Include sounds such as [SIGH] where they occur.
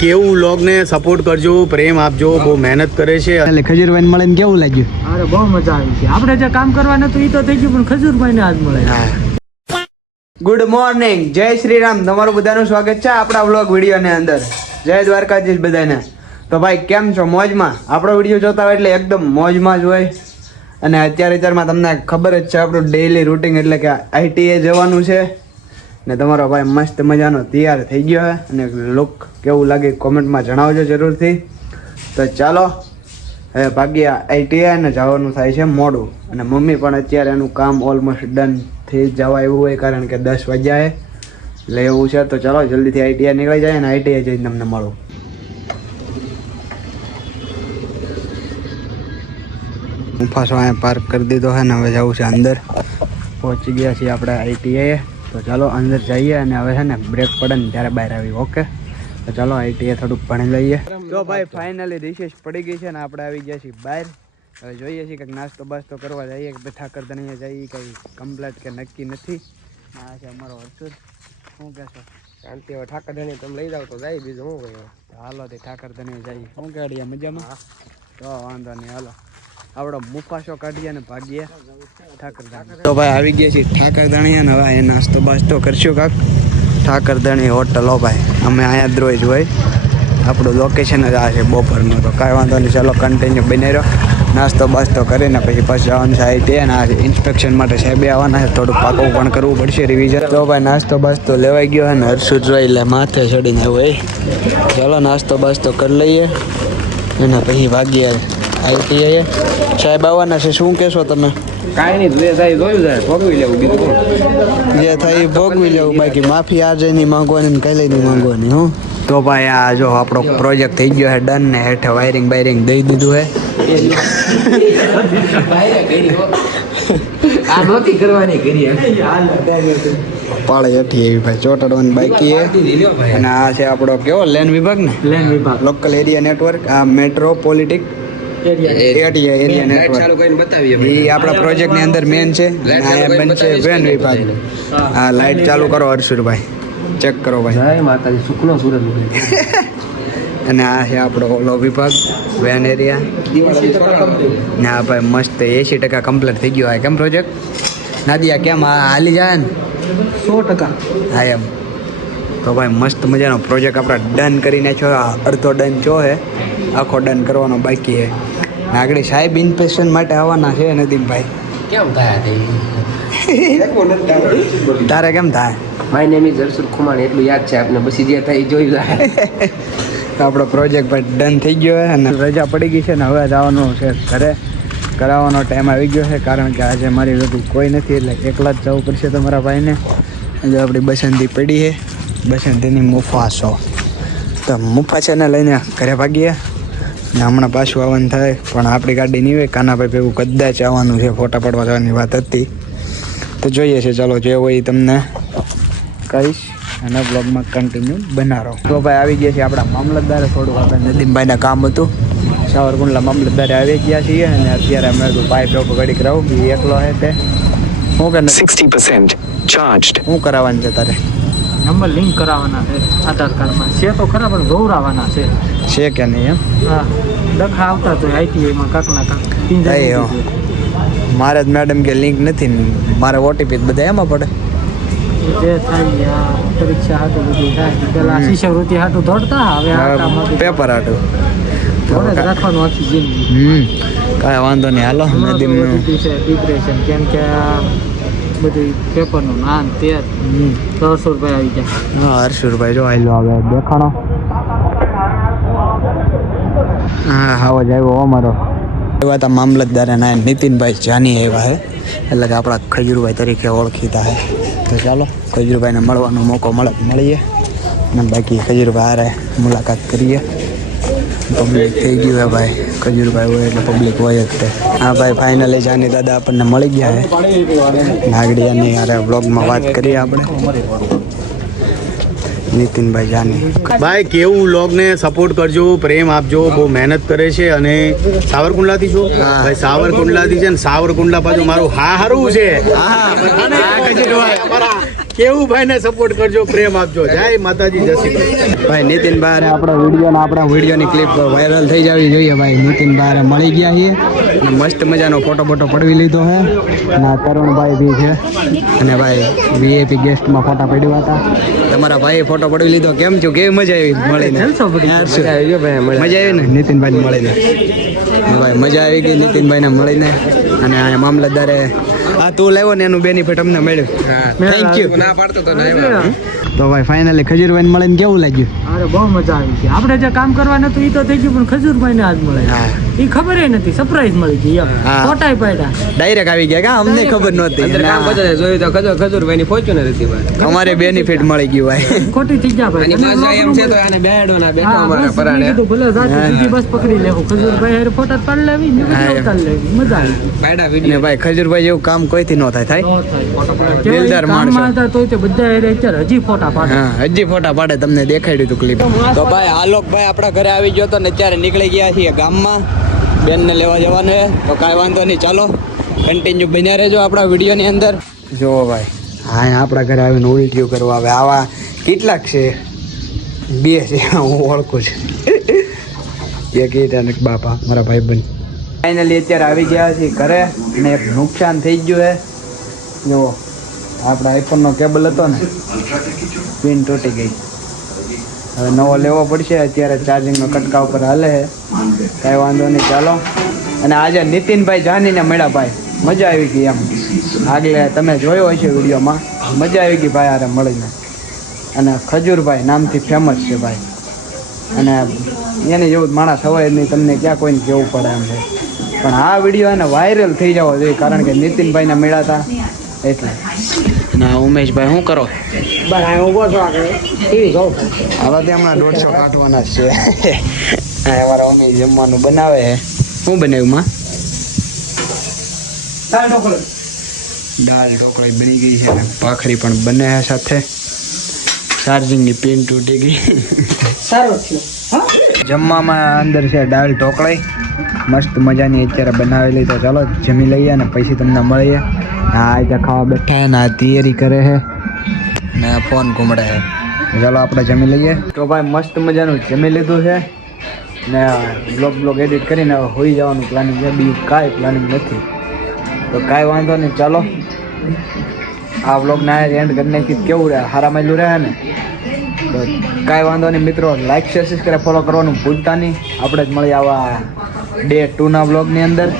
કેવું વ્લોગને સપોર્ટ કરજો પ્રેમ આપજો બહુ મહેનત કરે છે. એટલે ખજૂરભાઈ મળીને કેવું લાગ્યું? અરે બહુ મજા આવી છે. આપણે જે કામ કરવાનું હતું એ તો થઈ ગયું પણ ખજૂરભાઈ ને આજ મળે. ગુડ મોર્નિંગ જય શ્રી રામ તમારું બધાનું સ્વાગત છે આપણા વ્લોગ વિડીયોની અંદર. જય દ્વારકાધીશ બધાને. તો ભાઈ કેમ છો? મોજમાં? આપણો વીડિયો જોતા હોય એટલે એકદમ મોજમાં જ હોય. અને અત્યારે અત્યારમાં તમને ખબર જ છે આપણું ડેઈલી રૂટિન એટલે કે આઈટીએ જવાનું છે. ને તમારો ભાઈ મસ્ત મજાનો તૈયાર થઈ ગયો છે અને લુક કેવું લાગે કોમેન્ટમાં જણાવજો જરૂરથી. તો ચાલો, હવે ભાગ્ય આઈટીઆઈ ને જવાનું થાય છે મોડું. અને મમ્મી પણ અત્યારે એનું કામ ઓલમોસ્ટ ડન થઈ જવા એવું હોય કારણ કે દસ વાગ્યાએ એટલે એવું છે. તો ચાલો, જલ્દીથી આઈટીઆઈ નીકળી જાય અને આઈટીઆઈ જઈને તમને મળું. ફાંસો અહીંયા પાર્ક કરી દીધો છે ને હવે જવું છે અંદર. પહોંચી ગયા છીએ આપણે આઈટીઆઈ તો ચાલો અંદર જઈએ અને હવે છે ને બ્રેક પડે ને ત્યારે બહાર આવી ઓકે તો ચાલો આઈટીએ થોડુંક ભણી લઈએ. તો ભાઈ ફાઇનલી રિસેસ પડી ગઈ છે ને આપણે આવી ગયા છીએ બહાર. હવે જોઈએ છીએ કંઈક નાસ્તો બાસ્તો કરવા જઈએ કે ઠાકર ધણીએ જઈએ કંઈ કમ્પ્લેટ કે નક્કી નથી. આ છે અમારો હર્ષુદ શું કહેશો શાંતિ હવે ઠાકર ધણી તમે લઈ જાવ તો જાય બીજું શું કહ્યું તો હાલો તે ઠાકર ધણી જઈએ. શું કાઢીએ મજામાં? તો વાંધો નહીં હાલો. આપણો મુફાસો કાઢીએ અને ભાગીએ. ઠાકર તો ભાઈ આવી ગયા છીએ ઠાકર અને હવે નાસ્તો બાસ્તો કરશું કાક. ઠાકર ધણી હોટલ, હો ભાઈ. અમે અહીંયા જ હોય. આપણું લોકેશન જ આ છે બપોરનું. તો કાંઈ વાંધો નહીં, ચાલો કન્ટિન્યુ બની રહ્યો. નાસ્તો બાસ્તો કરીને પછી પાછું જવાનું સાહેબ તે આ ઇન્સ્પેક્શન માટે સાહેબે આવવાના છે. થોડું પાકું પણ કરવું પડશે રિવિઝન તો ભાઈ નાસ્તો બાસ્તો લેવાઈ ગયો અને હર્ષુદ જોઈ એટલે માથે ચડીને હોય. ચાલો નાસ્તો બાસ્તો કરી લઈએ. અને પછી ભાગીએ. આઈટીઆઈએ સાહેબ આવવાના છે શું કહેશો તમે? કાંઈ નહીં જે થાય જોયું જાય ભોગવી લેવું બીજું જે થાય એ ભોગવી લેવું બાકી માફી આજે નહીં માંગવાની કઈ કાલે નહીં માંગવાની હું? તો ભાઈ આ જો આપણો પ્રોજેક્ટ થઈ ગયો છે ડન ને હેઠે વાયરિંગ બાયરિંગ દઈ દીધું [LAUGHS] આ નહોતી કરવાની કરી પાળે હેઠી એવી ભાઈ ચોટાડવાની બાકી છે. અને આ છે આપણો કેવો લેન વિભાગ ને? લેન વિભાગ. લોકલ એરિયા નેટવર્ક આ મેટ્રોપોલિટિક એરિયા એરિયા નેટવર્ક એ આપણા પ્રોજેક્ટની અંદર મેન છે. બનશે વેન વિભાગ. હા. લાઇટ ચાલુ કરો હર્ષુરભાઈ. ચેક કરો ભાઈ. જય માતાજી સુખનો સુરત [LAUGHS] અને આ છે આપણો ઓલો વિભાગ વેન એરિયા ને આ ભાઈ મસ્ત એસી ટકા કમ્પ્લીટ થઈ ગયો આ. કેમ પ્રોજેક્ટ નાદિયા કેમ? આ હાલી જાય ને? સો ટકા. હા એમ. તો ભાઈ મસ્ત મજાનો પ્રોજેક્ટ આપણે ડન કરી નાખ્યો. આ અડધો ડન થયો છે. આખો ડન કરવાનો બાકી છે. ને આગળ સાહેબ ઇન્સ્પેક્શન માટે આવવાના છે નદીમભાઈ. કેમ થાય તારે કેમ થાય? My name is Harshud Khuman એટલું યાદ છે આપને. પછી જે થાય જોઈ જાય તો આપણો પ્રોજેક્ટ ભાઈ ડન થઈ ગયો છે અને રજા પડી ગઈ છે ને હવે જવાનું છે ઘરે. કરાવવાનો ટાઈમ આવી ગયો છે કારણ કે આજે મારી બધું કોઈ નથી એટલે એકલા જ જવું પડશે તમારા ભાઈને. આજે આપણી બસંતી પડી છે. બસંતીની મુફાસો. તો મુફા છે ને લઈને ઘરે ભાગીએ. ને હમણાં પાછું આવવાનું થાય પણ આપણી ગાડી નહીં હોય કાનાભાઈ ભેગું કદાચ આવવાનું છે ફોટા પાડવા જવાની વાત હતી તો જોઈએ છે ચાલો જે હોય એ તમને કહીશ અને બ્લોગમાં કન્ટિન્યુ બનાવો તો ભાઈ આવી ગયા છે આપણા મામલતદારે થોડું આપણે નદીમભાઈના કામ હતું સાવરકુંડલા મામલતદારે આવી ગયા છીએ અને અત્યારે અમે તો ભાઈ લોકો ઘડી કરાવું એકલો હે તે શું કે નથી? 60% charged. શું કરાવવાનું છે તારે નંબર લિંક કરાવવાના છે આધાર કાર્ડમાં. છે તો ખરા પણ ગૌરાવાના છે. છે કે નહીં એમ? હા. ડખા આવતા તો આઈટીઆઈમાં કાંકના કાંક ના કાંક. મારે જ મેડમ કે લિંક નથી મારે ઓટીપી બધા એમાં પડે. જે થાય પરીક્ષા હાટું બધું થાય પેલા શિષ્યવૃત્તિ હાટું દોડતા હવે હાટું. પેપર જ રાખવાનું આખી જિંદગી. કાંઈ વાંધો નહીં હાલો. ડિપ્રેશન કેમ કે બધું પેપરનું નાન તે હમ ત્રણસો રૂપિયા આવી ગયા હા હર્ષુરભાઈ જો આયલો આવે દેખાણો હા આવો જ આવ્યો અમારો એવા હતા મામલતદાર અને નીતિનભાઈ જાની આવ્યા હે એટલે કે આપણા ખજૂરભાઈ તરીકે ઓળખીતા હે. તો ચાલો ખજૂરભાઈને મળવાનો મોકો મળે તો મળીએ. અને બાકી ખજૂરભાઈ હારે મુલાકાત કરીએ. પબ્લિક થઈ ગયું હે ભાઈ. ખજૂરભાઈ હોય એટલે પબ્લિક હોય જ તે. હા ભાઈ ફાઇનલી જાની દાદા આપણને મળી ગયા હે. નાગડિયાની અરે બ્લોગમાં વાત કરીએ આપણે. નીતિનભાઈ જાની. ભાઈ કેવું વ્લોગને સપોર્ટ કરજો પ્રેમ આપજો બહુ મહેનત કરે છે અને સાવરકુંડલાથી છો? હા. ભાઈ સાવરકુંડલાથી છે ને સાવરકુંડલા પાછું મારું હા હારું છે. કજરભાઈ કેવું ભાઈને સપોર્ટ કરજો પ્રેમ આપજો. જય માતાજી જય શ્રી કૃષ્ણ. ભાઈ નીતિન બારે આપણા વીડિયો આપણા વિડીયોની ક્લિપ વાયરલ થઈ જવી જોઈએ ભાઈ. નીતિન બારે મળી ગયા છીએ. અને મસ્ત મજાનો ફોટો ફોટો પડવી લીધો છે અને તરુણભાઈ બી છે. અને ભાઈ વીએપી ગેસ્ટમાં ફોટા પડ્યા હતા. તમારા ભાઈએ ફોટો પડવી લીધો. કેમ છું? કેવી મજા આવી? મળીને? મજા આવી ને? નીતિનભાઈ મળીને. ભાઈ મજા આવી ગઈ નીતિનભાઈને મળીને. અને આ મામલતદારે આ તું લેવો ને એનું બેનિફિટ અમને મળ્યું. થેન્ક યુ તો ભાઈ ફાઇનલી ખજૂરભાઈ મળીને કેવું લાગ્યું? અરે બહુ મજા આવી ગઈ આપણે જે કામ કરવાનું હતું એ તો થઈ ગયું પણ ખજૂરભાઈ ને આજ મળે. એ ખબર નથી સરપ્રાઈઝ મળી ગઈ એમ. ફોટાય પાડ્યા. ડાયરેક્ટ આવી ગયા કા? અમને ખબર નહોતી. ના. અમારે બેનિફિટ મળી ગયું ભાઈ. [LAUGHS] ખોટી થઈ ગયા ભાઈ અને લોકનું મળે. હા, બસ મેં કીધું ભલે જાતે સીધી બસ પકડી લેવું. ખજૂરભાઈ હેર ફોટા જ પાડી લેવી ને પછી લેવી. મજા આવી. ગઈ વિડિયો ભાઈ ખજૂરભાઈ જેવું કામ કોઈથી ન થાય થાય? દિલદાર માણસો. તોય તે બધા અત્યારે હજી ફોટા પાડે. હા હજી ફોટા પાડે તમને દેખાડ્યું હતું ક્લિપ તો ભાઈ આલોક ભાઈ આપણા ઘરે આવી ગયો તો ને અત્યારે નીકળી ગયા છીએ ગામમાં. બેનને લેવા જવાનું છે. તો કાંઈ વાંધો નહીં ચાલો. કન્ટિન્યુ બન્યા રહેજો આપણા વિડીયોની અંદર. જુઓ ભાઈ હા આપણા ઘરે આવીને ઉલટીઓ કરવા આવે. આવા કેટલાક છે? બે છે હું ઓળખું છું. [LAUGHS] એક એ અને બાપા મારા ભાઈ બહેન ફાઇનલી અત્યારે આવી ગયા છીએ ઘરે અને એક નુકસાન થઈ ગયું છે. જુઓ આપણે આઈફોનનો કેબલ હતો ને પિન તૂટી ગઈ. હવે નવો લેવો પડશે, અત્યારે ચાર્જિંગનો કટકા ઉપર હાલે છે. કાંઈ વાંધો નહીં, ચાલો. અને આજે નીતિનભાઈ જાનીને મળ્યા ભાઈ. મજા આવી ગઈ એમ. આગલે તમે જોયો હશે વિડીયોમાં. મજા આવી ગઈ ભાઈ આરે મળીને. અને ખજૂરભાઈ નામથી ફેમસ છે ભાઈ. અને એને જેવું માણસ હોય નહીં, તમને ક્યાં કોઈને કેવું પડે એમ છે. પણ આ વીડિયો એને વાયરલ થઈ જવો જોઈએ કારણ કે નીતિનભાઈને મળ્યા હતા એટલે. ના ઉમેશભાઈ શું કરો? હવે તે હમણાં દોઢસો કાઢવાના જ છે. હા અમારા મમ્મી જમવાનું બનાવે છે. શું બનાવ્યું માં? દાળ ઢોકળી. બની ગઈ છે અને ભાખરી પણ બને સાથે. ચાર્જિંગની પિન તૂટી ગઈ. સારું થયો. જમવામાં અંદર છે દાળ ઢોકળાઈ મસ્ત મજાની અત્યારે બનાવેલી. તો ચાલો જમી લઈએ અને પછી તમને મળીએ. હા આજે ખાવા બેઠા ને આ તૈયારી કરે છે. ને ફોન ઘૂમડે છે. ચાલો આપણે જમી લઈએ. તો ભાઈ મસ્ત મજાનું જમી લીધું છે. ને બ્લોગ બ્લોગ એડિટ કરીને હોઈ જવાનું પ્લાનિંગ છે. બીજું કાંઈ પ્લાનિંગ નથી. તો કાંઈ વાંધો નહીં. ચાલો. આ બ્લોગને એન્ડ કરી નાખી કેવું રહે હારા માયલું રહે ને? કાંઈ વાંધો નહીં મિત્રો લાઈક શેર સબસ્ક્રાઈબ ફોલો કરવાનું ભૂલતા નહીં. આપણે જ મળી આવા ડે ટુના બ્લોગની અંદર.